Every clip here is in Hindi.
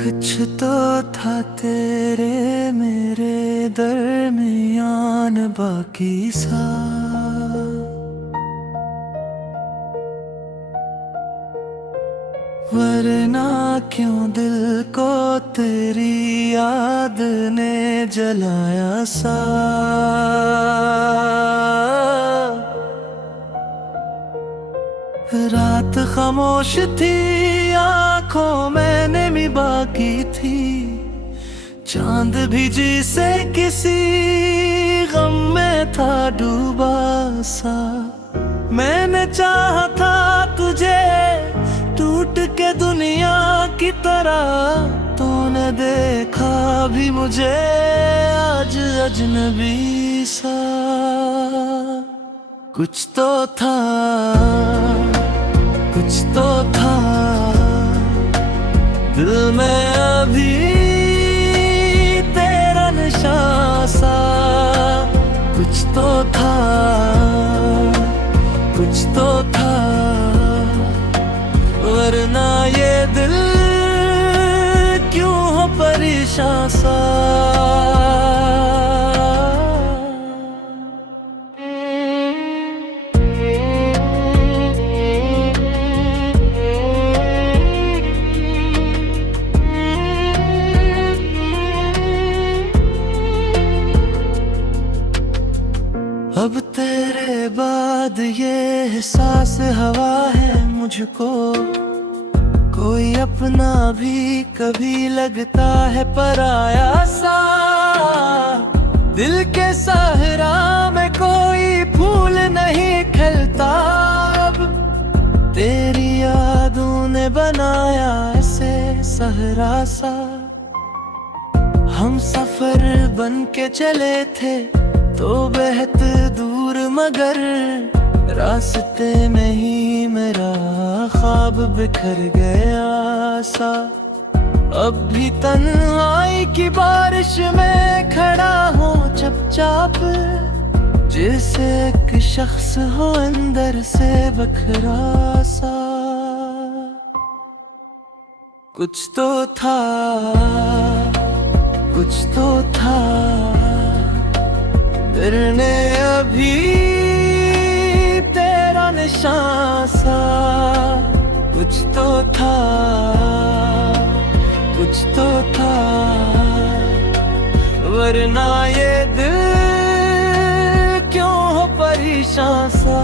कुछ तो था तेरे मेरे दरमियान बाकी सा, वरना क्यों दिल को तेरी याद ने जलाया सा। रात खामोश थी, आंखों में नमी बाकी थी, चांद भी जिसे किसी गम में था डूबा सा। मैंने चाहा था तुझे टूट के दुनिया की तरह, तूने देखा भी मुझे आज अजनबी सा। कुछ तो था, कुछ तो था दिल में अभी तेरा निशान सा। कुछ तो था, कुछ तो था, वरना ये दिल क्यों हो परेशान सा। अब तेरे बाद ये एहसास हवा है मुझको, कोई अपना भी कभी लगता है पराया सा। दिल के सहरा में कोई फूल नहीं खिलता, अब तेरी यादों ने बनाया ऐसे सहरा सा। हम सफर बन के चले थे तो बेहद दूर, मगर रास्ते में ही मेरा ख्वाब बिखर गया सा। अब भी तन्हाई की बारिश में खड़ा हूँ चुपचाप, जैसे एक शख्स हो अंदर से बखरा सा। कुछ तो था, कुछ तो था, दिल ने अभी तेरा निशान सा। कुछ तो था, कुछ तो था, वरना ये दिल क्यों हो परेशान सा।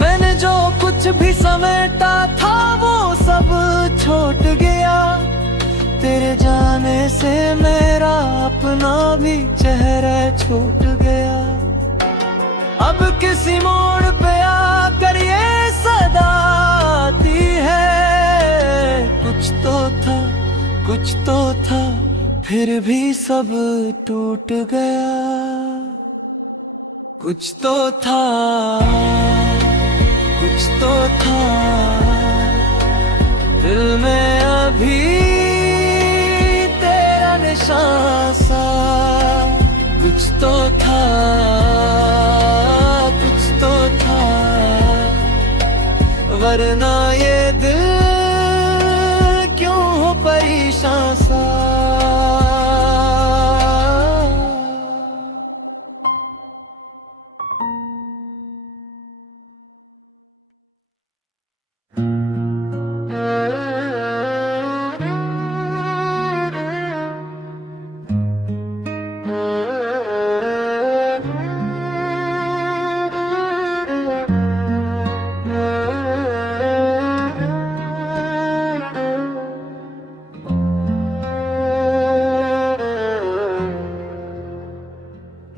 मैंने जो कुछ भी समेटा था वो सब छूट गया, तेरे जाने से मेरा अपना भी चेहरा छूट गया। अब किसी मोड़ पे आकर ये सदा आती है, कुछ तो था, कुछ तो था, फिर भी सब टूट गया। कुछ तो था, कुछ तो था, दिल में अभी निशान सा। कुछ तो था, कुछ तो था, वरना ये दिल क्यों हो परेशान सा।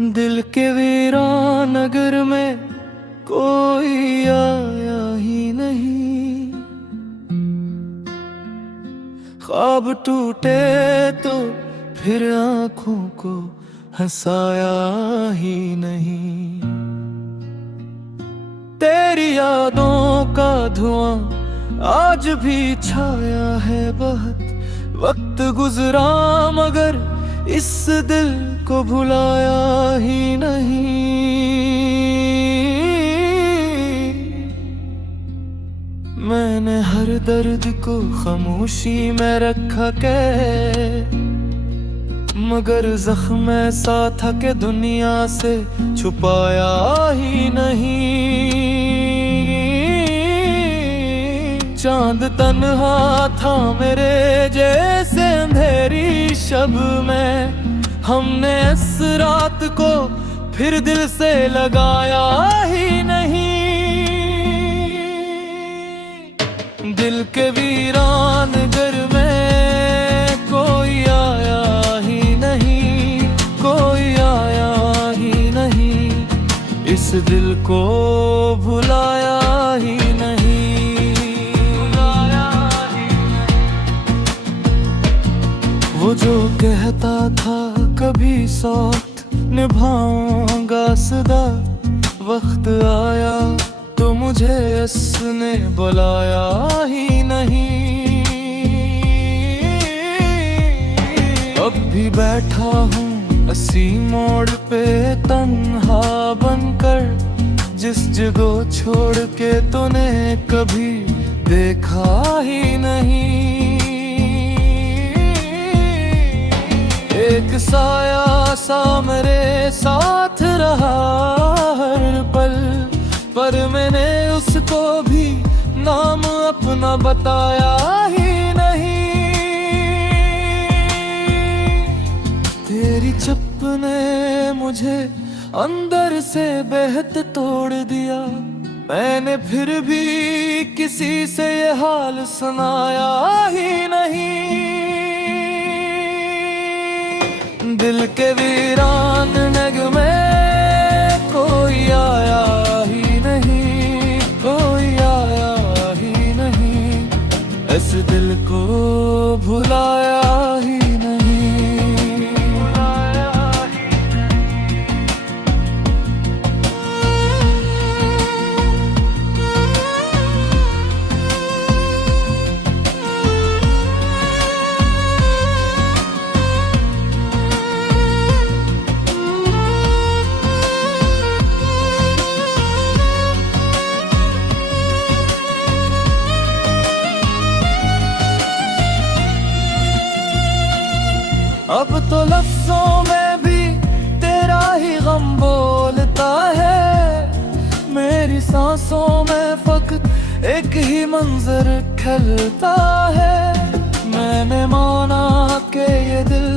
दिल के वीरान नगर में कोई आया ही नहीं, ख्वाब टूटे तो फिर आंखों को हंसाया ही नहीं। तेरी यादों का धुआं आज भी छाया है बहुत, वक्त गुजरा मगर इस दिल को भुलाया ही नहीं। दर्द को खामोशी में रखा के, मगर जख्म ऐसा था कि दुनिया से छुपाया ही नहीं। चांद तन्हा था मेरे जैसे अंधेरी शब में, हमने इस रात को फिर दिल से लगाया ही नहीं। दिल के वीरान घर में कोई आया ही नहीं, कोई आया ही नहीं, इस दिल को भुलाया ही नहीं, भुलाया ही नहीं। वो जो कहता था कभी साथ निभाऊंगा सदा, वक्त आया तो मुझे इसने बुलाया ही नहीं। अब भी बैठा हूँ इसी मोड़ पे तन्हा बनकर, जिस जगह छोड़ के तूने कभी देखा ही नहीं। एक साया सा मेरे साथ रहा हर पल, पर मैंने उसको भी नाम अपना बताया ही नहीं। तेरी चप्प ने मुझे अंदर से बेहद तोड़ दिया, मैंने फिर भी किसी से ये हाल सुनाया ही नहीं। दिल के वीरान नगमे कोई आया ही नहीं, कोई आया ही नहीं, इस दिल को भुलाया ही नहीं, भुलाया ही अब तो लफ्जों में भी तेरा ही गम बोलता है, मेरी सांसों में फकत एक ही मंजर खिलता है। मैंने माना कि ये दिल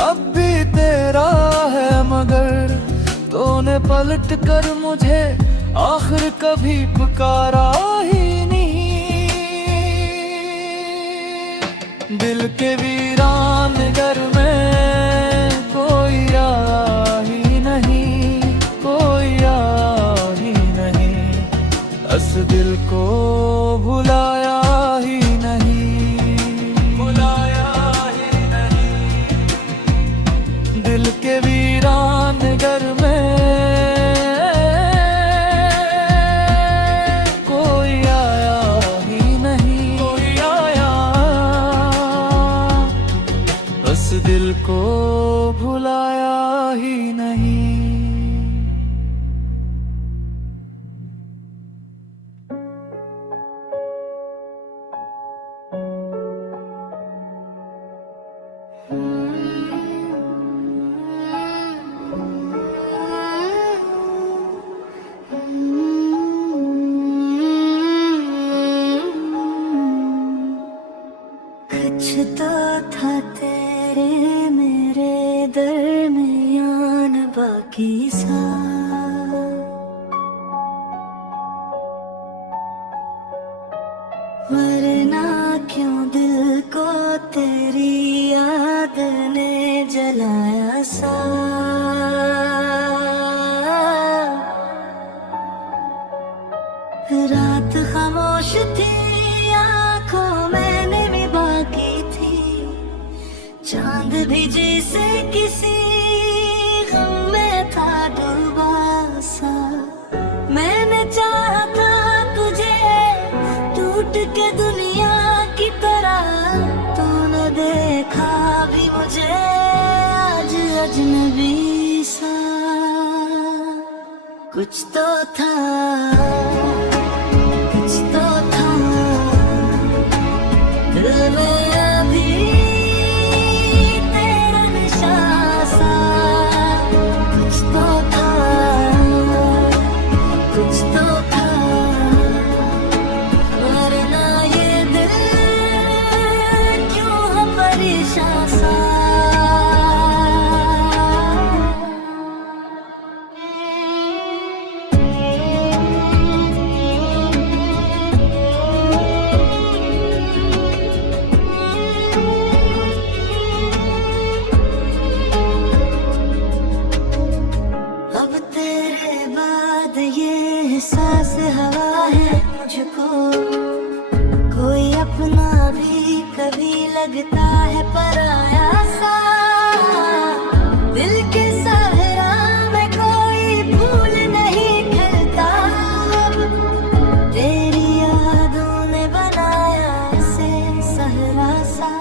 अब भी तेरा है, मगर तूने पलट कर मुझे आखिर कभी पुकारा ही नहीं। दिल के वीरान घर में कोई आया ही नहीं, कोई आया ही नहीं, इस दिल को भुलाया ही नहीं, भुलाया ही नहीं। दिल के वीरान घर में कोई आया ही नहीं, कोई आया, इस दिल को भुलाया ही नहीं। कुछ तो था तेरे मेरे दरमियान बाकी सा, वरना क्यों दिल को तेरी याद ने जलाया सा। रात खामोश थी, आंखों मैंने भी बाकी थी, चांद भी जैसे किसी गम में था डूबा सा। मैंने चाहा था तुझे टूट के दुनिया की तरह, तूने देखा भी मुझे आज अजनबी सा। कुछ तो था, कुछ तो था, ये एहसास हवा है मुझको, कोई अपना भी कभी लगता है पराया सा। दिल के सहरा में कोई फूल नहीं खिलता अब, तेरी यादों ने बनाया इसे सहरा सा।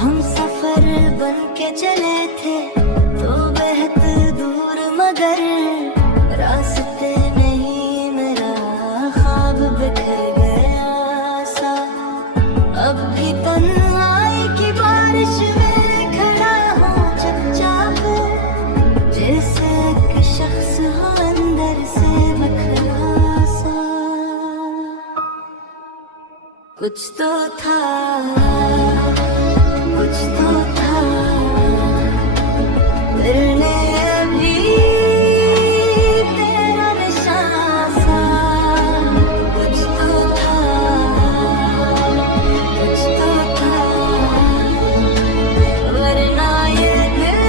हम सफर बन के चले थे तो बेहद दूर, मगर रास्ते नहीं मेरा ख्वाब बिखर गया सा। अब भी तन्हाई की बारिश में खड़ा हूँ चुपचाप, जैसे एक शख्स हो अंदर से बखरा सा। कुछ तो था, कुछ तो था, दिल ने भी तेरा निशान सा। कुछ तो था, कुछ तो था, वरना ये दिल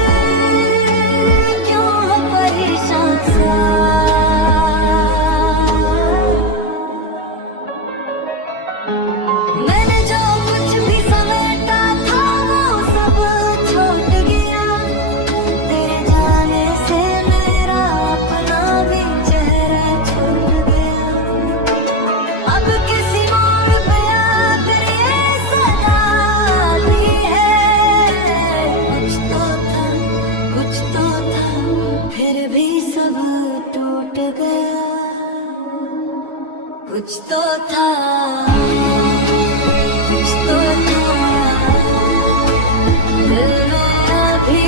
क्यों है परेशान सा। मैंने जो कुछ भी समेटा था वो सब छूट गया, तेरे जाने से मेरा अपना भी चेहरा छूट गया। अब किसी मोड़ पे याद तेरी सदा आती है। कुछ तो था, कुछ तो था, फिर भी सब टूट गया। कुछ तो था, कुछ तो था, दिल में अभी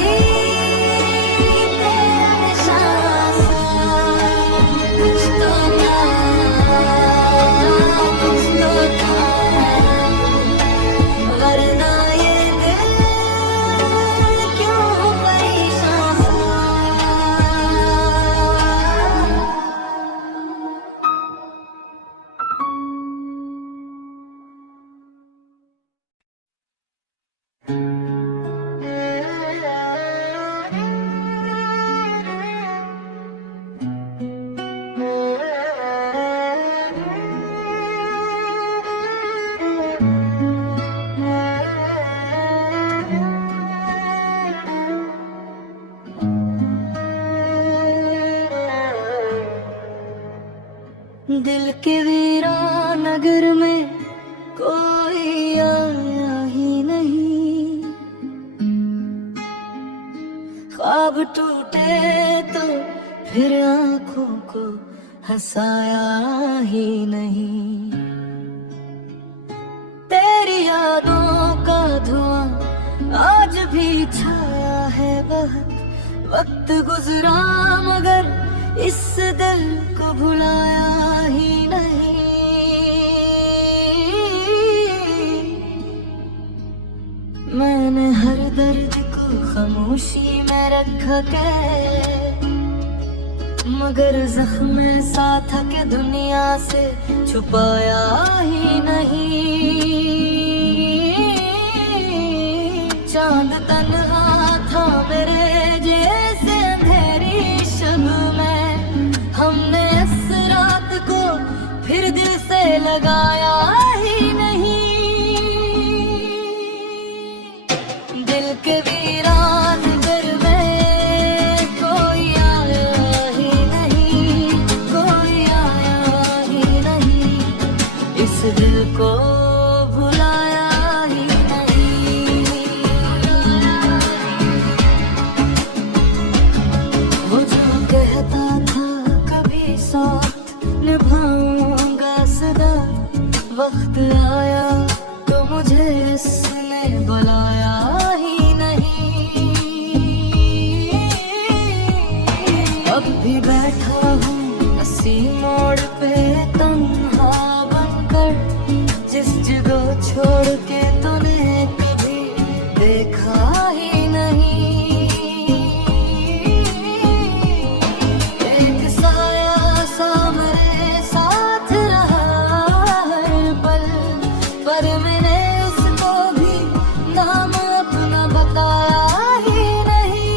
तेरा निशान सा। कुछ तो था, कुछ तो था, वरना ये दिल क्यों है परेशान सा। दिल के वीरान नगर में कोई आया ही नहीं, ख्वाब टूटे तो फिर आंखों को हंसाया ही नहीं। तेरी यादों का धुआं आज भी छाया है बहुत, वक्त गुजरा मगर इस दिल को भुलाया ही नहीं। मैंने हर दर्द को खामोशी में रखा के, मगर जख्म सा था कि दुनिया से छुपाया ही नहीं। चांद तन्हा था मेरे जैसे अंधेरी शब में, हमने इस रात को फिर दिल से लगाया ही नहीं। दिल के वीरान घर में कोई आया ही नहीं, कोई आया ही नहीं, इस दिल को भुलाया ही नहीं। वो जो कहता था कभी साथ निभाऊंगा सदा, वक्त आया तो मुझे इसने बुलाया ही नहीं। अब भी बैठा हूँ इसी मोड़ पे तन्हा बनकर, जिस जगह छोड़ के तूने कभी देखा ही नहीं। एक साया सा मेरे साथ रहा हर पल, पर मैंने उसको भी नाम अपना बताया ही नहीं।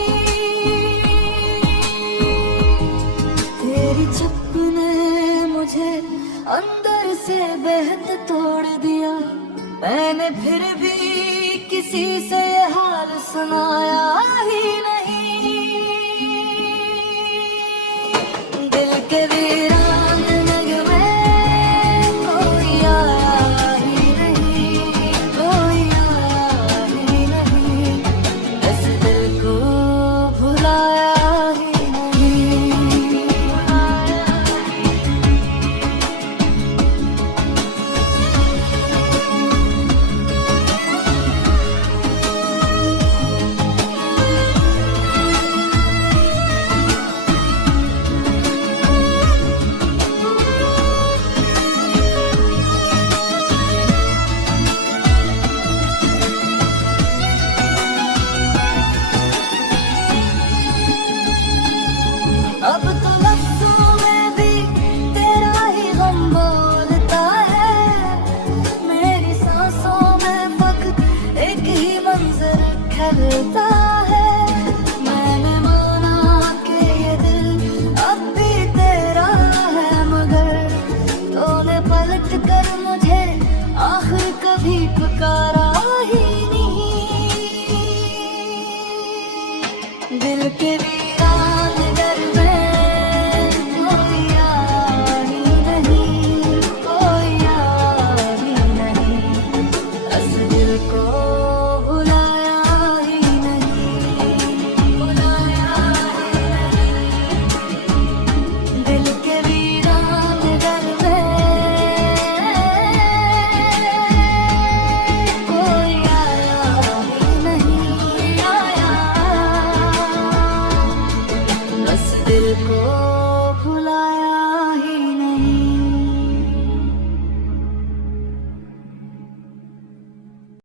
सपने मुझे अंदर से बेहद तोड़ दिया। मैंने फिर भी किसी से ये हाल सुनाया ही नहीं। दिल के वीरान नगर में कोई आया ही नहीं, कोई आया ही नहीं, इस दिल को भुलाया ही नहीं। अब तो लफ्जों में भी तेरा ही गम बोलता है। मेरी सांसों में फकत एक ही मंजर खलता है। मैंने माना कि ये दिल अब भी तेरा है, मगर तूने पलट कर मुझे आखिर कभी पुकारा ही नहीं। दिल के वीरान घर में कोई आया ही नहीं, कोई आया ही नहीं, इस दिल को भुलाया ही नहीं, भुलाया ही नहीं। दिल के वीरान घर में कोई आया ही नहीं, आया, बस दिल को